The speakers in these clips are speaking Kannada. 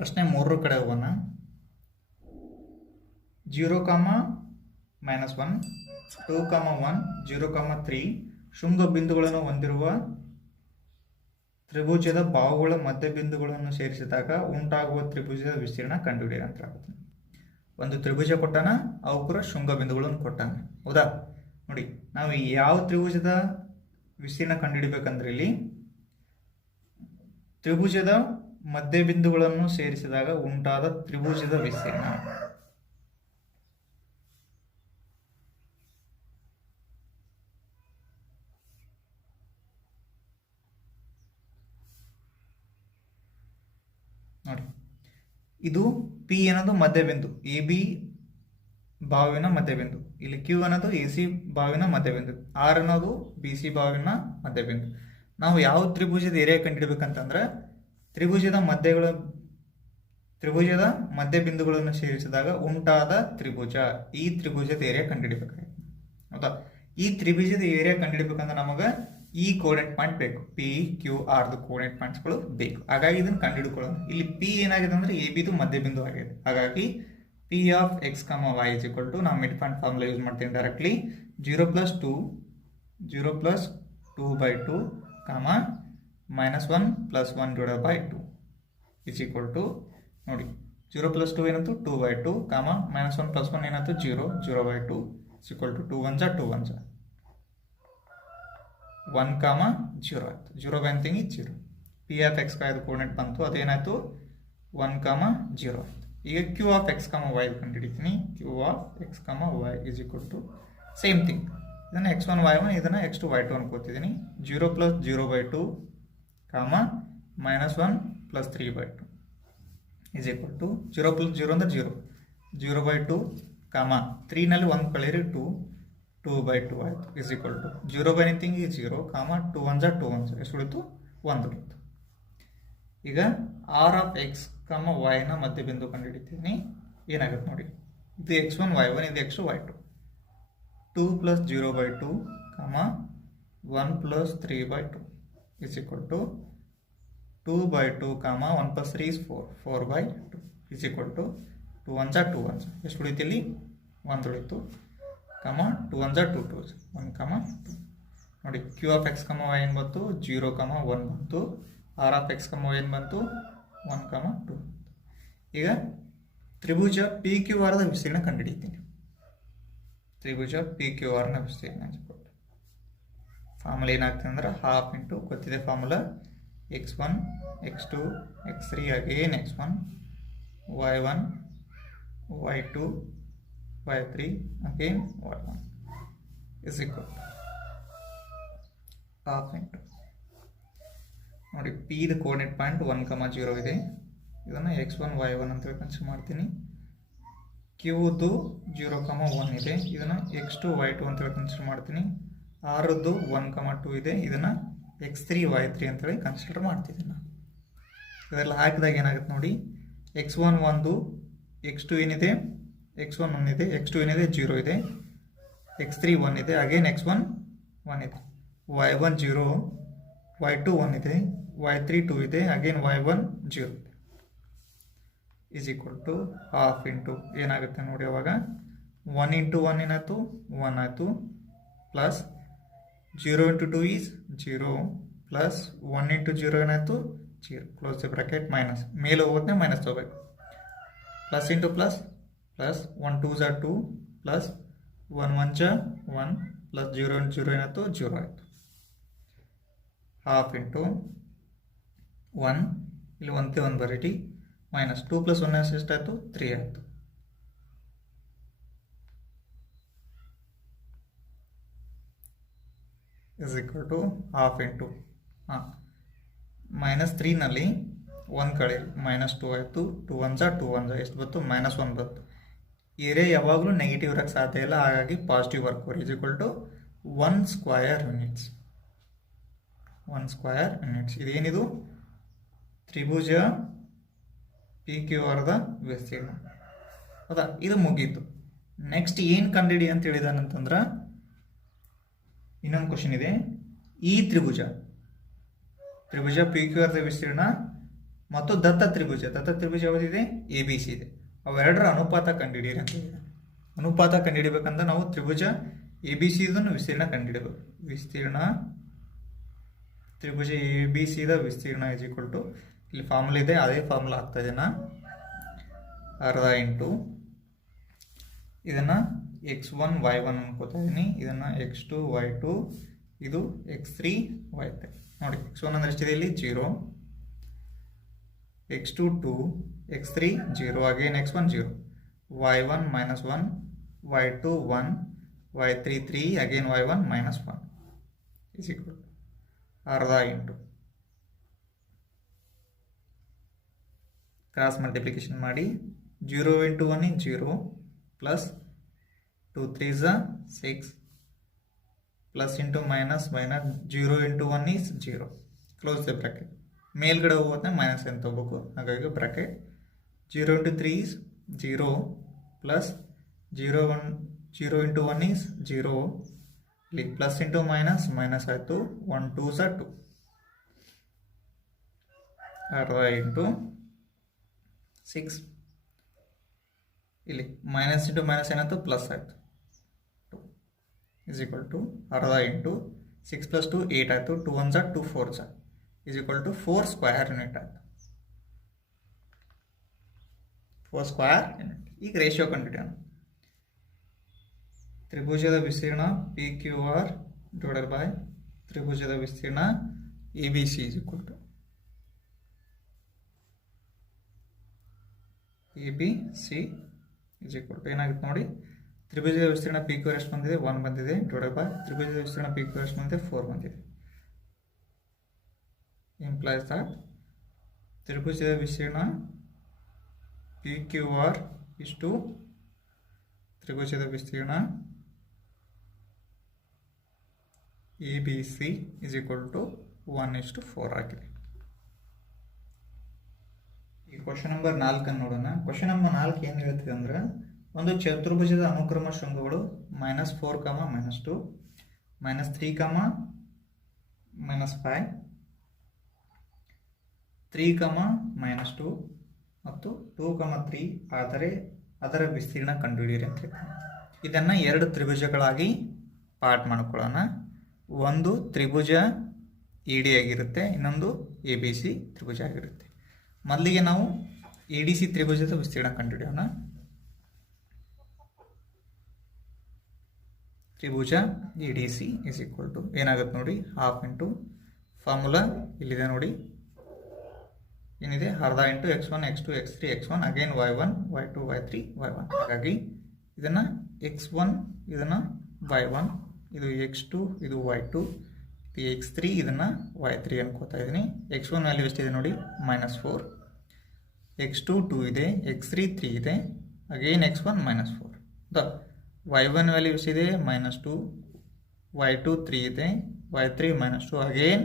ಪ್ರಶ್ನೆ 3 ಕಡೆ ಹೋಗೋಣ. 0, -1, 2, 1, 0, 3 ಶೃಂಗ ಬಿಂದುಗಳನ್ನು ಹೊಂದಿರುವ ತ್ರಿಭುಜದ ಬಾಹುಗಳ ಮಧ್ಯ ಬಿಂದುಗಳನ್ನು ಸೇರಿಸಿದಾಗ ಉಂಟಾಗುವ ತ್ರಿಭುಜದ ವಿಸ್ತೀರ್ಣ ಕಂಡುಹಿಡಿಯಿರಿ ಅಂತ ಆಗುತ್ತೆ. ಒಂದು ತ್ರಿಭುಜ ಕೊಟ್ಟಾನ, ಅವಕ್ಕೂರ ಶೃಂಗ ಬಿಂದುಗಳನ್ನು ಕೊಟ್ಟಾನ. ಹೌದಾ? ನೋಡಿ, ನಾವು ಯಾವ ತ್ರಿಭುಜದ ವಿಸ್ತೀರ್ಣ ಕಂಡುಹಿಡಿಬೇಕಂದ್ರೆ ಇಲ್ಲಿ ತ್ರಿಭುಜದ ಮಧ್ಯ ಬಿಂದುಗಳನ್ನು ಸೇರಿಸಿದಾಗ ಉಂಟಾದ ತ್ರಿಭುಜದ ವಿಸ್ತೀರ್ಣ. ನೋಡಿ, ಇದು ಪಿ ಅನ್ನೋದು ಮಧ್ಯಬಿಂದು, ಎ ಬಿ ಬಾವಿನ ಮಧ್ಯಬಿಂದು. ಇಲ್ಲಿ ಕ್ಯೂ ಅನ್ನೋದು ಎ ಸಿ ಬಾವಿನ ಮಧ್ಯಬಿಂದು, ಆರ್ ಅನ್ನೋದು ಬಿ ಸಿ ಬಾವಿನ ಮಧ್ಯಬಿಂದು. ನಾವು ಯಾವ ತ್ರಿಭುಜದ ಏರಿಯಾ ಕಂಡುಹಿಡಬೇಕಂತಂದ್ರೆ ತ್ರಿಭುಜದ ಮಧ್ಯ ಬಿಂದುಗಳನ್ನು ಸೇರಿಸಿದಾಗ ಉಂಟಾದ ತ್ರಿಭುಜ, ಈ ತ್ರಿಭುಜದ ಏರಿಯಾ ಕಂಡುಹಿಡಬೇಕಾಗುತ್ತೆ. ಹೌದಾ? ಈ ತ್ರಿಭುಜದ ಏರಿಯಾ ಕಂಡುಹಿಡಬೇಕಂದ್ರೆ ನಮಗೆ ಈ ಕೋಆರ್ಡಿನೇಟ್ ಪಾಯಿಂಟ್ ಬೇಕು, ಪಿ ಕ್ಯೂ ಆರ್ ಕೋಆರ್ಡಿನೇಟ್ ಪಾಯಿಂಟ್ಸ್ಗಳು ಬೇಕು. ಹಾಗಾಗಿ ಇದನ್ನು ಕಂಡುಹಿಡ್ಕೊಳ್ಳೋಣ. ಇಲ್ಲಿ ಪಿ ಏನಾಗಿದೆ ಅಂದ್ರೆ ಎ ಬಿದು ಮಧ್ಯಬಿಂದು ಆಗಿದೆ. ಹಾಗಾಗಿ P of X Y is equal to, ನಾವು ಮಿಡ್ ಪಾಯಿಂಟ್ ಫಾರ್ಮುಲಾ ಯೂಸ್ ಮಾಡ್ತೀವಿ ಡೈರೆಕ್ಟ್ಲಿ. 0 + 2 2/2 -1 + 1/2 ಇಸ್ ಈಕ್ವಲ್ ಟು, ನೋಡಿ 0 + 2 ಏನಾಯ್ತು 2/2, -1 + 1 ಏನಾಯ್ತು 0, 0/2 ಇಸ್ ಈಕ್ವಲ್ ಟು 2 1 2 1 1, 0 ಆಯ್ತು. 0 by anything 0. P of X ಕಾಯ್ದು ಕೋಆರ್ಡಿನೇಟ್ ಬಂತು, ಅದೇನಾಯ್ತು 1, 0 ಆಯ್ತು. ಈಗ ಕ್ಯೂ ಆಫ್ ಎಕ್ಸ್ ವೈ ಕಂಡುಹಿಡಿತೀನಿ. Q of X Y is equal to same thing, ಇದನ್ನು x1 y1 ಇದನ್ನು x2 y2 ಅನ್ಕೋತಿದ್ದೀನಿ. 0 + 0/2, -1 + 3/2 is equal to 0 + 0 ಅಂದ್ರೆ 0, 0/2, 3 ನಲ್ಲಿ 1 ಕಳೀರಿ 2, 2/2 ಆಯಿತು. Is equal to 0 by anything 0, 2 1 2 1 ಎಷ್ಟು ಉಳಿತು 1 ಉಳಿತು. ಈಗ ಆರ್ ಆಫ್ ಎಕ್ಸ್ ವೈನ ಮಧ್ಯಬಿಂದು ಕಂಡುಹಿಡಿತೀನಿ. ಏನಾಗುತ್ತೆ ನೋಡಿ, ಇದು x1 y1, ಇದು x2 y2. 2 + 0/2, 1 + 3/2 is equal to 2/2, 1 + 3 is 4, 4/2 is equal to 2 1 2 1 ಎಷ್ಟು ಉಳಿತು ಇಲ್ಲಿ 1 ಉಳಿತು, 2 1 2 2 1, 2. ನೋಡಿ, ಕ್ಯೂ ಆಫ್ ಎಕ್ಸ್ ವೈ ಏನು ಬಂತು 0, 1 ಬಂತು. ಆರ್ ಆಫ್ ಎಕ್ಸ್ ವೈ ಏನು ಬಂತು 1, 2. ಈಗ ತ್ರಿಭುಜ ಪಿ ಕ್ಯೂ ಆರ್ದ ವಿಸ್ತೀರ್ಣ ಕಂಡುಹಿಡಿತೀನಿ. ತ್ರಿಭುಜ ಪಿ ಕ್ಯೂ ಆರ್ನ ವಿಸ್ತೀರ್ಣ ಫಾರ್ಮುಲಾ ಏನಾಗ್ತದೆ ಅಂದ್ರೆ ಹಾಫ್ ಇಂಟು ಗೊತ್ತಿದೆ formula, x1 x2 x3 again x1 y1 y2 y3 again y1 is equal half into, ನೋಡಿ ಪಿ ದ ಕೋಆರ್ಡಿನೇಟ್ ಪಾಯಿಂಟ್ 1, 0 ಇದೆ. ಇದನ್ನು x1 y1 ಅಂತ ಕನ್ಸಿಡರ್ ಮಾಡ್ತೀನಿ. ಕ್ಯೂದು 0, 1 ಇದೆ. ಇದನ್ನು x2 y2 ಅಂತೇಳಿ ಕನ್ಸಿಡರ್ ಮಾಡ್ತೀನಿ. ಆರದ್ದು 1, 2 ಇದೆ. ಇದನ್ನು x3 y3 ಅಂತೇಳಿ ಕನ್ಸಿಡರ್ ಮಾಡ್ತಿದ್ದೀನಿ ನಾನು. ಇದೆಲ್ಲ ಹಾಕಿದಾಗ ಏನಾಗುತ್ತೆ ನೋಡಿ, x1 1, x2 ಏನಿದೆ x1 1 ಇದೆ, x2 ಏನಿದೆ 0 ಇದೆ, x3 1 ಇದೆ, ಅಗೇನ್ x1 1 ಇದೆ, y1 0, y2 1 ಇದೆ, y3 2 ಇದೆ, ಅಗೇನ್ y1 0 ಇದೆ. Is equal to half into ಏನಾಗುತ್ತೆ ನೋಡಿ, ಅವಾಗ 1 × 1 ಏನಾಯ್ತು 1 ಆಯಿತು, ಪ್ಲಸ್ 0 × 2 ಈಸ್ 0, ಪ್ಲಸ್ 1 × 0 ಏನಾಯಿತು 0, ಕ್ಲೋಸ್ ದ ಬ್ರಾಕೆಟ್, ಮೈನಸ್ ಮೇಲೆ ಹೋಗುತ್ತೆ ಮೈನಸ್ ತಗೋಬೇಕು, plus into plus, plus 1 2 2, plus 1 1 1, plus 0 × 0 ಏನಾಯ್ತು 0 ಆಯಿತು. ಹಾಫ್ ಇಂಟು 1, ಇಲ್ಲಿ 1 ಬರೀಟಿ, ಮೈನಸ್ 2 + 1 ಎಷ್ಟಾಯಿತು 3 ಆಯಿತು. Is equal to half into -3 ನಲ್ಲಿ 1 ಕಳೆಯಿರಿ, -2 ಆಯಿತು. 2 1 2 1 ಎಷ್ಟು ಬಂತು -1 ಬಂತು. ಏರಿಯಾ ಯಾವಾಗಲೂ ನೆಗೆಟಿವ್ ಇರೋಕ್ಕೆ ಸಾಧ್ಯ ಇಲ್ಲ, ಹಾಗಾಗಿ positive work is equal to 1 square units. 1 square units. ಇದೇನಿದು ತ್ರಿಭುಜ ಪಿ ಕ್ಯೂ ಆರ್ದ ವಿಸ್ತೀರ್ಣ. ಹೌದಾ? ಇದು ಮುಗೀತು. ನೆಕ್ಸ್ಟ್ ಏನು ಕಂಡುಹಿಡಿ ಅಂತ ಹೇಳಿದಾನಂತಂದ್ರೆ ಇನ್ನೊಂದು ಕ್ವಶನ್ ಇದೆ. ಈ ತ್ರಿಭುಜ ಪಿ ಕ್ಯೂ ಆರ್ದ ವಿಸ್ತೀರ್ಣ ಮತ್ತು ದತ್ತ ತ್ರಿಭುಜ ಯಾವುದಿದೆ, ಎ ಬಿ ಸಿ ಇದೆ. ಅವೆರಡರ ಅನುಪಾತ ಕಂಡುಹಿಡಿಯಿರಿ ಅಂತ ಇದೆ. ಅನುಪಾತ ಕಂಡುಹಿಡಿಬೇಕಂದ್ರೆ ನಾವು ತ್ರಿಭುಜ ಎ ಬಿ ಸಿ ಇದನ್ನು ವಿಸ್ತೀರ್ಣ ಕಂಡುಹಿಡಬೇಕು. ತ್ರಿಭುಜ ಎ ಬಿ ಸಿ ದ ವಿಸ್ತೀರ್ಣ ಇಸ್ ಈಕ್ವಲ್ ಟು, ಇಲ್ಲಿ ಫಾರ್ಮುಲಾ ಇದೆ, ಅದೇ ಫಾರ್ಮುಲಾ ಆಗ್ತಾ ಇದೆ. ಅರ್ಧ ಇಂಟು ಇದನ್ನು x1 y1 ಅನ್ಕೋತಾ ಇದ್ದೀನಿ, ಇದನ್ನು x2 y2, ಇದು x3 y3. ನೋಡಿ x1 ಅಂದ್ರೆ ಎಷ್ಟಿದೆ ಇಲ್ಲಿ 0, x2 2, x3 0, again x1 0, y1 minus 1, y2 1, y3 3, again y1 minus 1 is equal to ಅರ್ಧ ಇಂಟು ಕ್ರಾಸ್ ಮಲ್ಟಿಪ್ಲಿಕೇಶನ್ ಮಾಡಿ 0 into 1 is 0 plus 2 3s are 6 plus into minus 0 into 1 is 0. Close the bracket. ಮೇಲ್ಗಡೆ ಹೋಗೋದನ್ನ ಮೈನಸ್ ಅಂತ ತಗೋಬೇಕು, ಹಾಗಾಗಿ bracket 0 into 3 is 0 plus 0 into 1 is 0. ಇಲ್ಲಿ ಪ್ಲಸ್ ಇಂಟು ಮೈನಸ್ ಆಯಿತು, 1 2s are 2, ಅರ್ಧ ಇಂಟು 6, ಇಲ್ಲಿ ಮೈನಸ್ ಇಂಟು ಮೈನಸ್ ಏನಾಯ್ತು ಪ್ಲಸ್ ಆಯಿತು 2 ಇಸ್ ಈಕ್ವಲ್ ಟು ಅರ್ಧ ಇಂಟು 6 plus 2 8 ಆಯಿತು, 2 1s are 2 4s are is equal to 4 square unit ಆಯಿತು. 4 ಸ್ಕ್ವೇರ್ ಯೂನಿಟ್. ಈಗ ರೇಷಿಯೋ ಕಂಡುಹಿಡಿಯೋಣ. ತ್ರಿಭುಜದ ವಿಸ್ತೀರ್ಣ P Q R divided by ತ್ರಿಭುಜದ ವಿಸ್ತೀರ್ಣ A B C is equal to A B C is equal to ಏನಾಗುತ್ತೆ ನೋಡಿ, ತ್ರಿಭುಜದ ವಿಸ್ತೀರ್ಣ ಪಿ ಕ್ಯೂ ಆರ್ ಎಷ್ಟು ಬಂದಿದೆ 1 ಬಂದಿದೆ, ಡಿವೈಡೆಡ್ ಬೈ ತ್ರಿಭುಜದ ವಿಸ್ತೀರ್ಣ ಪಿ ಕ್ಯೂ ಆರ್ ಎಷ್ಟು ಬಂದಿದೆ 4 ಬಂದಿದೆ. implies that ತ್ರಿಭುಜದ ವಿಸ್ತೀರ್ಣ ಪಿ ಕ್ಯೂ ಆರ್ ಇಷ್ಟು ತ್ರಿಭುಜದ ವಿಸ್ತೀರ್ಣ A B C is equal to 1:4 ಆಗಿದೆ. ಈ ಕ್ವಶನ್ ನಂಬರ್ 4 ನೋಡೋಣ. ಕ್ವಶನ್ ನಂಬರ್ 4 ಏನು ಹೇಳ್ತಿದೆ ಅಂದ್ರೆ, ಒಂದು ಚತುರ್ಭುಜದ ಅನುಕ್ರಮ ಶೃಂಗಗಳು -4, -2, -3, -5, 3, -2 ಮತ್ತು 2, 3 ಆದರೆ ಅದರ ವಿಸ್ತೀರ್ಣ ಕಂಡುಹಿಡಿಯಿರಿ ಅಂತ ಹೇಳ್ತಾರೆ. ಇದನ್ನು 2 ತ್ರಿಭುಜಗಳಾಗಿ ಪಾರ್ಟ್ ಮಾಡ್ಕೊಳ್ಳೋಣ. ಒಂದು ತ್ರಿಭುಜ ಇ ಡಿ ಆಗಿರುತ್ತೆ, ಇನ್ನೊಂದು ಎ ಬಿ ಸಿ ತ್ರಿಭುಜ ಆಗಿರುತ್ತೆ. ಮೊದಲಿಗೆ ನಾವು ಎ ಡಿ ಸಿ ತ್ರಿಭುಜದ ವಿಸ್ತೀರ್ಣ ಕಂಡುಹಿಡಿಯೋಣ. ತ್ರಿಭುಜ A D C is equal to ಏನಾಗುತ್ತೆ ನೋಡಿ, ಹಾಫ್ ಇಂಟು ಫಾರ್ಮುಲಾ ಇಲ್ಲಿದೆ ನೋಡಿ, ಏನಿದೆ ಅರ್ಧ into x1 x2 x3 x1 again y1 y2 y3 y1. ಹಾಗಾಗಿ ಇದನ್ನು x1 ಇದನ್ನು y1, ಇದು x2 ಇದು y2, ಇದು x3 ಇದನ್ನು y3 ಅನ್ಕೋತಾ ಇದ್ದೀನಿ. x1 ವ್ಯಾಲ್ಯೂ ಎಷ್ಟಿದೆ ನೋಡಿ -4, x2 2 ಇದೆ, x3 3 ಇದೆ, ಅಗೇನ್ x1 -4. y1 ವ್ಯಾಲ್ಯೂ ಎಷ್ಟಿದೆ -2, y2 3 ಇದೆ, y3 -2, ಅಗೇನ್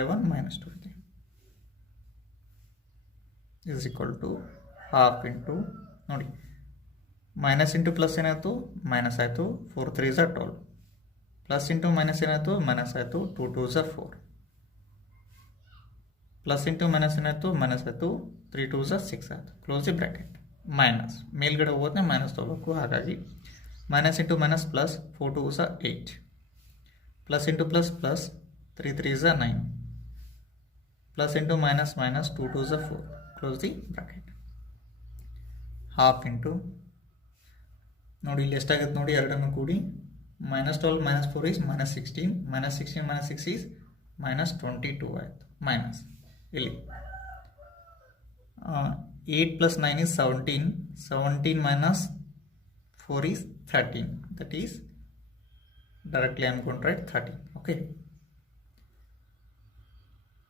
y1 -2 ಇದೆ. is equal to half into ನೋಡಿ ಮೈನಸ್ ಇಂಟು ಪ್ಲಸ್ ಏನಾಯಿತು ಮೈನಸ್ ಆಯಿತು, 4 3s are 12, plus into minus ಏನಾಯಿತು ಮೈನಸ್ ಆಯಿತು, 2 2s are 4, plus into minus ಏನಾಯಿತು ಮೈನಸ್ ಆಯಿತು, 3 2s are 6 ಆಯಿತು. Close the bracket. ಮೈನಸ್ ಮೇಲ್ಗಡೆ ಹೋದ್ರೆ ಮೈನಸ್ ತೊಗೋಬೇಕು, ಹಾಗಾಗಿ minus into minus plus 4 2s are 8, plus into plus plus 3 3s are 9, plus into minus minus 2 2s are 4. Close the bracket. Half into ನೋಡಿ ಇಲ್ಲಿ ಎಷ್ಟಾಗುತ್ತೆ ನೋಡಿ, ಎರಡನ್ನು ಕೂಡಿ -12 -4 is -16, -16 -6 is -22 ಆಯಿತು. ಮೈನಸ್ ಇಲ್ಲಿ 8 + 9 is 17, 17 - 4 is 13, that is directly I am going to write 13. okay,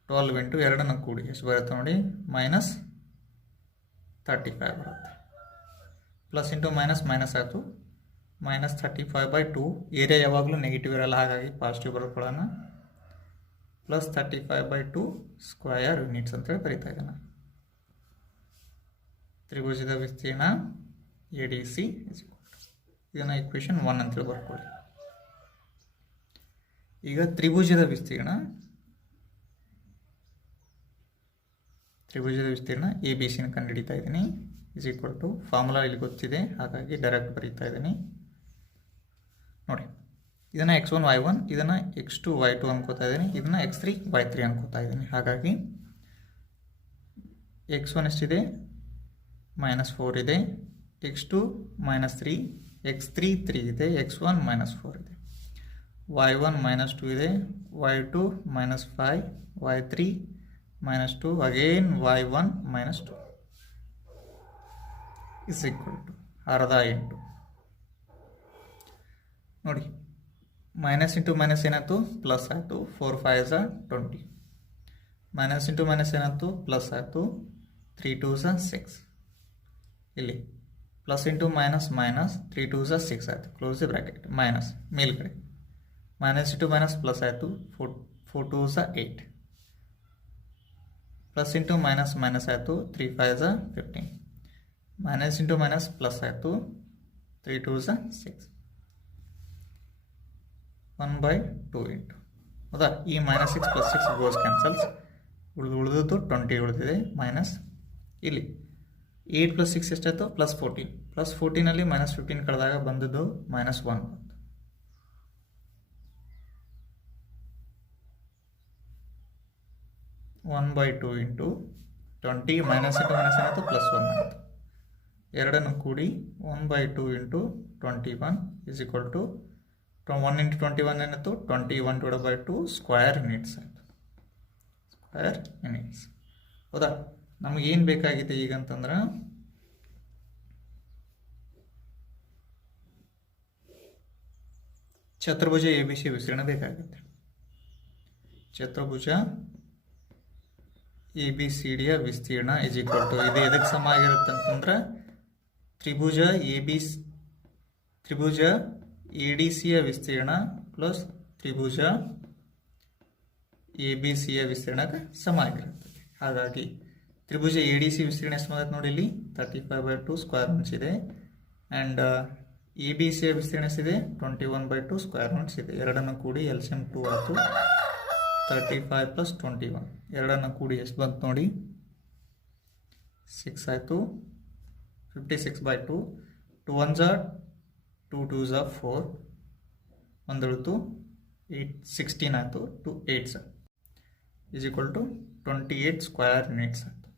12 into ಎರಡನ್ನು ಕೂಡಿ ಎಷ್ಟು ಬರುತ್ತೆ ನೋಡಿ -35 ಬರುತ್ತೆ, ಪ್ಲಸ್ ಇಂಟು ಮೈನಸ್ ಮೈನಸ್ ಆಯಿತು, -35/2. ಏರಿಯಾ ಯಾವಾಗಲೂ ನೆಗೆಟಿವ್ ಇರಲ್ಲ, ಹಾಗಾಗಿ ಪಾಸಿಟಿವ್ ಬರ್ಕೊಳ್ಳೋಣ. ಪ್ಲಸ್ 35/2 ಸ್ಕ್ವಯರ್ ಯೂನಿಟ್ಸ್ ಅಂತೇಳಿ ಬರೀತಾ ಇದ್ದಾನೆ. ತ್ರಿಭುಜದ ವಿಸ್ತೀರ್ಣ ಎ ಡಿ ಸಿ ಇದನ್ನು ಇಕ್ವೇಷನ್ 1 ಅಂತೇಳಿ ಬರ್ಕೊಳ್ಳಿ. ಈಗ ತ್ರಿಭುಜದ ವಿಸ್ತೀರ್ಣ ತ್ರಿಭುಜದ ವಿಸ್ತೀರ್ಣ ಎ ಬಿ ಸಿನ ಕಂಡುಹಿಡಿತಾ ಇದ್ದೀನಿ. ಇಸ್ ಈಕ್ವಲ್ ಟು ಫಾರ್ಮುಲಾ ಇಲ್ಲಿ ಗೊತ್ತಿದೆ, ಹಾಗಾಗಿ ಡೈರೆಕ್ಟ್ ಬರೀತಾ ಇದ್ದೀನಿ. ನೋಡಿ, ಇದನ್ನು x1 y1, ಇದನ್ನು x2 y2 ಅನ್ಕೋತಾ ಇದ್ದೀನಿ, ಇದನ್ನು x3 y3 ಅನ್ಕೋತಾ ಇದ್ದೀನಿ. ಹಾಗಾಗಿ x1 ಎಷ್ಟಿದೆ? -4 ಇದೆ, x2 -3, x3 3 ಇದೆ, x1 -4 ಇದೆ, y1 -2 ಇದೆ, y2 -5, y3 -2, again y1 -2 is equal to ಅರ್ಧ ಇಂಟು. ನೋಡಿ, ಮೈನಸ್ ಇಂಟು ಮೈನಸ್ ಏನಾಯ್ತು? ಪ್ಲಸ್ ಆಯಿತು. 4 5 ಸ 20. ಮೈನಸ್ ಇಂಟು ಮೈನಸ್ ಏನಾಯ್ತು? ಪ್ಲಸ್ ಆಯಿತು. 3 2 ಸ 6. ಇಲ್ಲಿ ಪ್ಲಸ್ ಇಂಟು ಮೈನಸ್ ಮೈನಸ್, 3 2 ಸ 6 ಆಯಿತು. Close the bracket. ಮೈನಸ್ ಮೇಲ್ಗಡೆ, ಮೈನಸ್ ಇಂಟು ಮೈನಸ್ ಪ್ಲಸ್ ಆಯಿತು. 4 2 ಸ 8. ಪ್ಲಸ್ ಇಂಟು ಮೈನಸ್ ಮೈನಸ್ ಆಯಿತು. 3 5 ಸ 15. ಮೈನಸ್ ಇಂಟು ಮೈನಸ್ ಪ್ಲಸ್ ಆಯಿತು. 3 2 ಸ 6. 1/2 ಇಂಟು. ಹೌದಾ? ಈ -6 + 6 ಗೋಸ್ ಕ್ಯಾನ್ಸಲ್ಸ್. ಉಳಿದದ್ದು 20 ಉಳಿದಿದೆ. ಮೈನಸ್ ಇಲ್ಲಿ 8 + 6 ಎಷ್ಟಾಯಿತು? +14. +14 -15 ಕಳೆದಾಗ ಬಂದದ್ದು -1 ಬಂತು. 1/2 ಇಂಟು 20. ಮೈನಸ್ ಇಂಟು ಮೈನಸ್ ಏನಾಯಿತು? +1 ಆಯಿತು. ಎರಡನ್ನು ಕೂಡಿ 1/2 into 21 is equal to 1 into 21 ಏನಾಯಿತು? 21/2 ಸ್ಕ್ವೇರ್ ಯೂನಿಟ್ಸ್ ಆಯಿತು. Square units. ಹೌದಾ? ನಮಗೇನು ಬೇಕಾಗಿದೆ ಈಗಂತಂದ್ರೆ ಚತುರ್ಭುಜ ಎ ಬಿ ಸಿ ವಿಸ್ತೀರ್ಣ ಬೇಕಾಗುತ್ತೆ. ಚತುರ್ಭುಜ ಎ ಬಿ ಸಿ ಡಿಯ ವಿಸ್ತೀರ್ಣ ಇಸ್ ಈಕ್ವಲ್ ಟು, ಇದು ಎದಕ್ಕೆ ಸಮ ಆಗಿರುತ್ತೆ ಅಂತಂದ್ರೆ ತ್ರಿಭುಜ ಎ ಡಿ ಸಿಯ ವಿಸ್ತೀರ್ಣ ಪ್ಲಸ್ ತ್ರಿಭುಜ ಎ ಬಿ ಸಿಯ ವಿಸ್ತೀರ್ಣಕ್ಕೆ ಸಮ ಆಗಿರುತ್ತದೆ. ಹಾಗಾಗಿ ತ್ರಿಭುಜ ಎ ಡಿ ಸಿ ವಿಸ್ತೀರ್ಣ ಎಷ್ಟು ಬಂದೈತೆ ನೋಡಿ, ಇಲ್ಲಿ 35/2 ಸ್ಕ್ವೇರ್ ಯೂನಿಟ್ಸ್ ಇದೆ. ಆ್ಯಂಡ್ ಎ ಬಿ ಸಿಯ ವಿಸ್ತೀರ್ಣ ಎಷ್ಟಿದೆ? 21/2 ಸ್ಕ್ವೇರ್ ಯೂನಿಟ್ಸ್ ಇದೆ. ಎರಡನ್ನು ಕೂಡಿ LCM 2 ಆಯಿತು. 35 + 21 ಎರಡನ್ನು ಕೂಡಿ ಎಷ್ಟು ಬಂತು ನೋಡಿ? 6 ಆಯಿತು. 56/2. 2 1 ಸ 2 2 ಸ 4. ಒಂದುಳಿತು 8 16 ಆಯಿತು. 2 8 ಸ is equal to 28 square units ಆಯಿತು.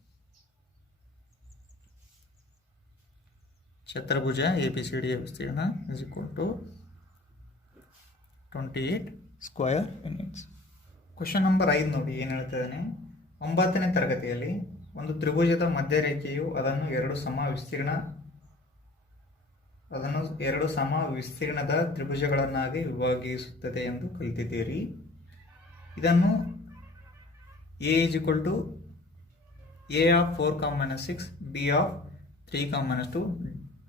ಚತುರ್ಭುಜ ಎ ಬಿ ಸಿ ಡಿಯ ವಿಸ್ತೀರ್ಣ is equal to 28 square units. Question number 5 ನೋಡಿ ಏನು ಹೇಳ್ತಿದ್ದಾನೆ. 9ನೇ ತರಗತಿಯಲ್ಲಿ ಒಂದು ತ್ರಿಭುಜದ ಮಧ್ಯರೇಖೆಯು ಅದನ್ನು ಎರಡು ಸಮ ವಿಸ್ತೀರ್ಣದ ತ್ರಿಭುಜಗಳನ್ನಾಗಿ ವಿಭಾಗಿಸುತ್ತದೆ ಎಂದು ಕಲಿತಿದ್ದೀರಿ. ಇದನ್ನು A is equal to A of 4, -6, B of 3, -2,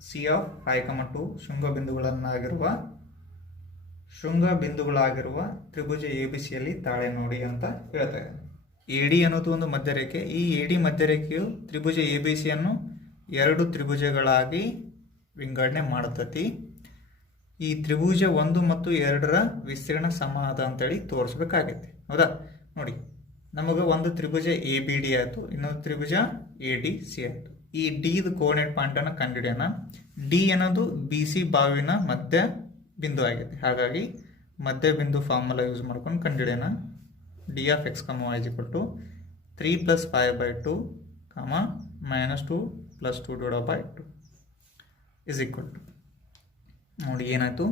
C of 5, 2 ಶೃಂಗಬಿಂದುಗಳಾಗಿರುವ ತ್ರಿಭುಜ ಎ ಬಿ ಸಿಯಲ್ಲಿ ತಾಳೆ ನೋಡಿ ಅಂತ ಹೇಳ್ತಾ ಇದೆ. ಎ ಡಿ ಅನ್ನೋದು ಒಂದು ಮಧ್ಯರೇಖೆ. ಈ ಎ ಡಿ ಮಧ್ಯರೇಖೆಯು ತ್ರಿಭುಜ ಎ ಬಿ ಸಿಯನ್ನು 2 ತ್ರಿಭುಜಗಳಾಗಿ ವಿಂಗಡಣೆ ಮಾಡುತ್ತದೆ. ಈ ತ್ರಿಭುಜ 1 ಮತ್ತು 2ರ ವಿಸ್ತೀರ್ಣ ಸಮ ಅದ ಅಂತೇಳಿ ತೋರಿಸ್ಬೇಕಾಗೈತೆ. ಹೌದಾ? ನೋಡಿ, ನಮಗೆ ಒಂದು ತ್ರಿಭುಜ ಎ ಬಿ ಡಿ ಆಯಿತು, ಇನ್ನೊಂದು ತ್ರಿಭುಜ ಎ ಡಿ ಸಿ ಆಯಿತು. ಈ ಡಿದು ಕೋಆರ್ಡಿನೇಟ್ ಪಾಯಿಂಟನ್ನು ಕಂಡುಹಿಡಿಯೋಣ. ಡಿ ಅನ್ನೋದು ಬಿ ಸಿ ಬಾವಿನ ಮಧ್ಯ ಬಿಂದು ಆಗಿದೆ. ಹಾಗಾಗಿ ಮಧ್ಯ ಬಿಂದು ಫಾರ್ಮುಲಾ ಯೂಸ್ ಮಾಡ್ಕೊಂಡು ಕಂಡುಹಿಡಿಯೋಣ. D of x, y is equal to 3 + 5/2, -2 + 2/2 is equal to, ನೋಡಿ ಏನಾಯಿತು?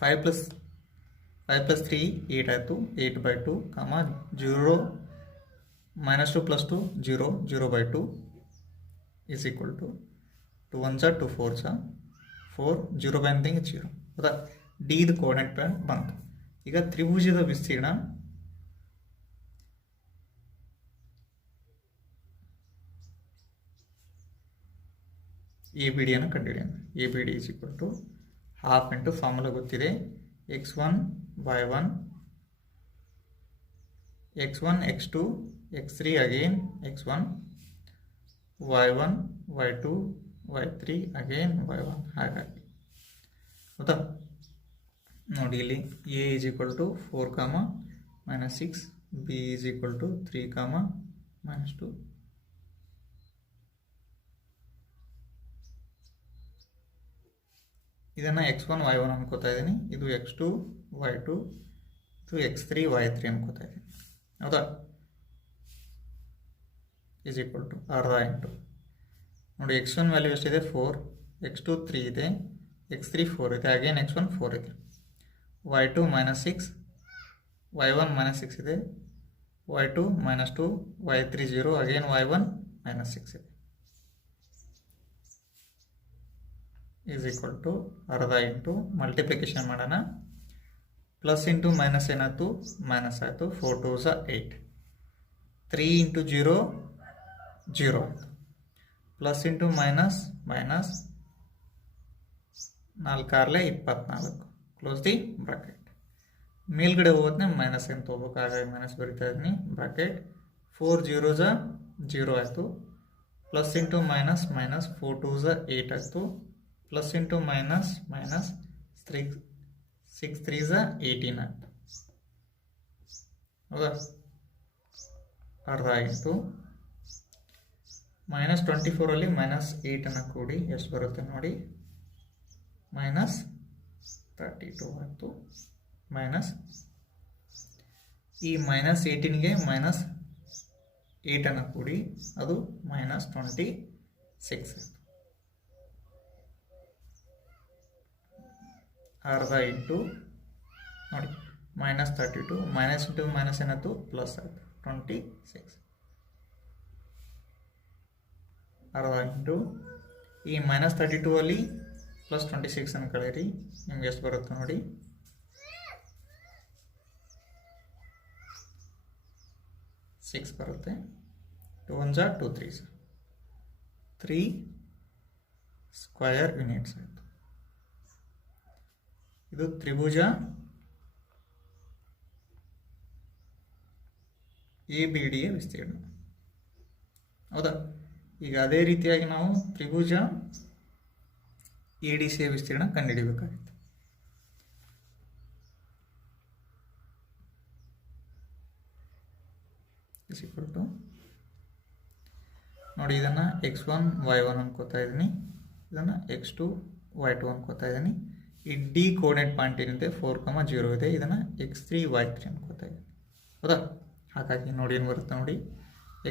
5 + 3 8 ಆಯಿತು. 8/2, 0 -2 + 2 0 0/2 is equal to 2 1 ಸ 2 4 ಸ 4 0/0. ಹೌದಾ? ಡಿ ಇದು ಕೋಆರ್ಡಿನೇಟ್ ಪಾಯಿಂಟ್ ಬಂತು. ಈಗ ತ್ರಿಭುಜದ ವಿಸ್ತೀರ್ಣ ಎ ಬಿ ಡಿಯನ್ನು ಕಂಡುಹಿಡಿಯೋಣ. A B D is equal to half into formula ಗೊತ್ತಿದೆ. x1 y1, x1 x2 x3 again x1, y1 y2 y3 again y1. ಹಾಗಾಗಿ ಹೌದಾ? ನೋಡಿ ಇಲ್ಲಿ A is equal to 4, -6, B is equal to 3, -2, ಇದನ್ನು x1 y1 ಅನ್ಕೋತಾ ಇದ್ದೀನಿ, ಇದು x2 y2, ಇದು x3 y3 ಅನ್ಕೋತಾ ಇದ್ದೀನಿ. ಹೌದಾ? ಈಸ್ ಈಕ್ವಲ್ ಟು ಅರ್ಧ ಇಂಟು ನೋಡಿ x1 ವ್ಯಾಲ್ಯೂ ಎಷ್ಟಿದೆ 4, x2 3 ಇದೆ, x3 4 ಇದೆ, ಅಗೇನ್ x1 4 ಇದೆ, y2 -6, y1 -6 ಇದೆ, y2 -2, y3 0, ಅಗೇನ್ y1 -6 ಇದೆ. ಈಸ್ ಈಕ್ವಲ್ ಟು ಅರ್ಧ ಇಂಟು ಮಲ್ಟಿಪ್ಲಿಕೇಶನ್ ಮಾಡೋಣ. ಪ್ಲಸ್ ಇಂಟು ಮೈನಸ್ ಏನಾಯ್ತು, ಮೈನಸ್ ಆಯಿತು, 4 2s 8, 3 ಇಂಟು 0 0 ಆಯಿತು, plus into minus minus, 4 6 24, close the bracket. ಮೇಲ್ಗಡೆ ಹೋಗೋದನ್ನ ಮೈನಸ್ ಏನು ತೊಗೋಬೇಕು, ಹಾಗಾಗಿ ಮೈನಸ್ ಬರಿತಾ ಇದ್ದೀನಿ, ಬ್ರಾಕೆಟ್. 4 0s 0 ಆಯಿತು, plus into minus minus, 4 2s 8 ಆಯಿತು, plus into minus minus, 6 3s 18 ಆಯಿತು. ಹೌದಾ? ಅರ್ಧ ಇಂಟು -24 -8 ಕೂಡಿ ಎಷ್ಟು ಬರುತ್ತೆ ನೋಡಿ, -32 ಆಯಿತು. ಮೈನಸ್ ಈ -18ಗೆ -8 ಕೂಡಿ ಅದು -26 ಆಯಿತು. ಅರ್ಧ ಇಂಟು ನೋಡಿ -32, ಮೈನಸ್ ಇಂಟು ಮೈನಸ್ ಏನಾಯ್ತು, ಪ್ಲಸ್ ಆಯಿತು, 26. ಅರ್ಧ ಇಂಟು ಈ -32 ಪ್ಲಸ್ 26 ಅನ್ನು ಕಳೆಯಿರಿ, ನಿಮ್ಗೆ ಎಷ್ಟು ಬರುತ್ತೆ ನೋಡಿ, 6 ಬರುತ್ತೆ. 2 1s 2 3s, 3 ಸ್ಕ್ವಯರ್ ಯೂನಿಟ್ಸ್ ಆಯಿತು. ಇದು ತ್ರಿಭುಜ ABD ಯ ವಿಸ್ತೀರ್ಣ. ಹೌದಾ? ಈಗ ಅದೇ ರೀತಿಯಾಗಿ ನಾವು ತ್ರಿಭುಜ ADC ಯ ವಿಸ್ತೀರ್ಣ ಕಂಡುಹಿಡಿಯಬೇಕಾಗಿತ್ತು. ನೋಡಿ ಇದನ್ನು x1 y1 ಅನ್ಕೋತಾ ಇದ್ದೀನಿ, ಇದನ್ನು x2 y2 ಅನ್ಕೋತಾ ಇದ್ದೀನಿ. ಈ ಡಿ ಕೋಆರ್ಡಿನೇಟ್ ಪಾಯಿಂಟ್ ಏನಿದೆ 4, 0 ಇದೆ, ಇದನ್ನು x3 y3 ಅನ್ಕೋತಾ ಇದ್ದೀನಿ. ಹೌದಾ? ಹಾಗಾಗಿ ನೋಡಿ ಏನು ಬರುತ್ತೆ ನೋಡಿ,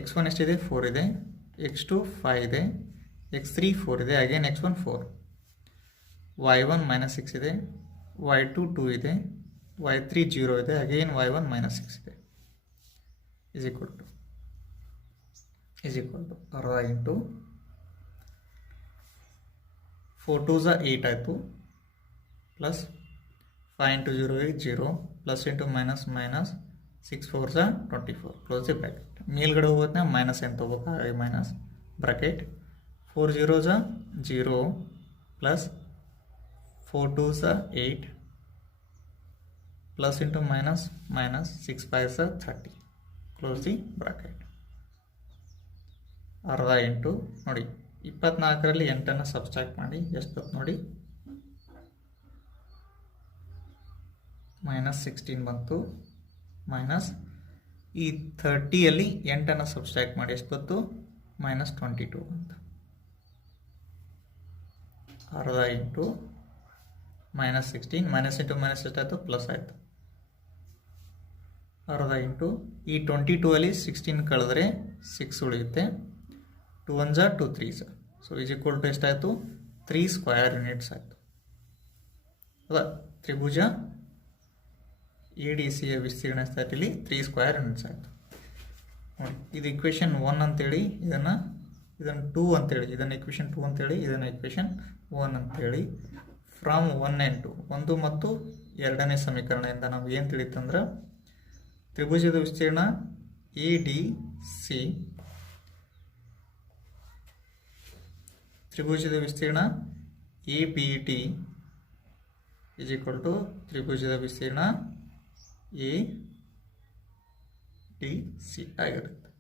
x1 ಎಷ್ಟಿದೆ 4 ಇದೆ, x2 5 ಇದೆ, x3 4 ಇದೆ, ಅಗೇನ್ x1 4, y1 -6 ಇದೆ, y2 2 ಇದೆ, y3 0 ಇದೆ, ಅಗೇನ್ y1 -6 ಇದೆ. ಈಸ್ ಈಕ್ವಲ್ ಟು ಅರ್ಧ ಇಂಟು 4 2s 8 ಆಯಿತು, plus 5 into 0 0, plus into minus minus, 6 4s 24, close the bracket. ಮೇಲ್ಗಡೆ ಹೋಗೋದನ್ನ ಮೈನಸ್ ಏನು ತೊಗೋಬೇಕು, ಹಾಗಾಗಿ minus bracket. 4 0s 0, plus 4 2s 8, plus into minus minus, 6 5s 30, close the bracket. ಅರ್ಧ ಇಂಟು ನೋಡಿ 24ರಲ್ಲಿ 8 ಸಬ್ಸ್ಟ್ರಾಕ್ಟ್ ಮಾಡಿ ಎಷ್ಟು ಬಂತು ನೋಡಿ, -16 ಬಂತು, ಮೈನಸ್ ಈ 30ಯಲ್ಲಿ 8 ಸಬ್ಸ್ಟ್ರಾಕ್ಟ್ ಮಾಡಿ ಎಷ್ಟು ಬಂತು, -22 ಬಂತು. ಅರ್ಧ ಇಂಟು -16, ಮೈನಸ್ ಇಂಟು ಮೈನಸ್ ಎಷ್ಟಾಯಿತು, ಪ್ಲಸ್ ಆಯಿತು. ಅರ್ಧ ಇಂಟು ಈ 22ಲ್ಲಿ 16 ಕಳೆದ್ರೆ 6 ಉಳಿಯುತ್ತೆ, 2 1s 2 3s, so is equal to ಎಷ್ಟಾಯಿತು, 3 ಸ್ಕ್ವಯರ್ ಯೂನಿಟ್ಸ್ ಆಯಿತು. ಹೌದಾ? ತ್ರಿಭುಜ ADC ಯ ವಿಸ್ತೀರ್ಣ ಸ್ಥಿತಿಯಲ್ಲಿ 3 ಸ್ಕ್ವಯರ್ ಯೂನಿಟ್ಸ್ ಆಯಿತು. ನೋಡಿ ಇದು ಇಕ್ವೇಷನ್ 1 ಅಂತೇಳಿ, ಇದನ್ನು 2 ಅಂತೇಳಿ, ಇದನ್ನು ಇಕ್ವೇಷನ್ 2 ಅಂತೇಳಿ, ಇದನ್ನು ಇಕ್ವೇಷನ್ 1 ಅಂತೇಳಿ. ಫ್ರಮ್ 1 and 2, 1 ಮತ್ತು 2ನೇ ಸಮೀಕರಣದಿಂದ ನಾವು ಏನು ತಿಳಿತಂದ್ರೆ, ತ್ರಿಭುಜದ ವಿಸ್ತೀರ್ಣ ADC, ತ್ರಿಭುಜದ ವಿಸ್ತೀರ್ಣ ABD ಈಸ್ ಈಕ್ವಲ್ ಟು ತ್ರಿಭುಜದ ವಿಸ್ತೀರ್ಣ ADC ಆಗಿರುತ್ತೆ.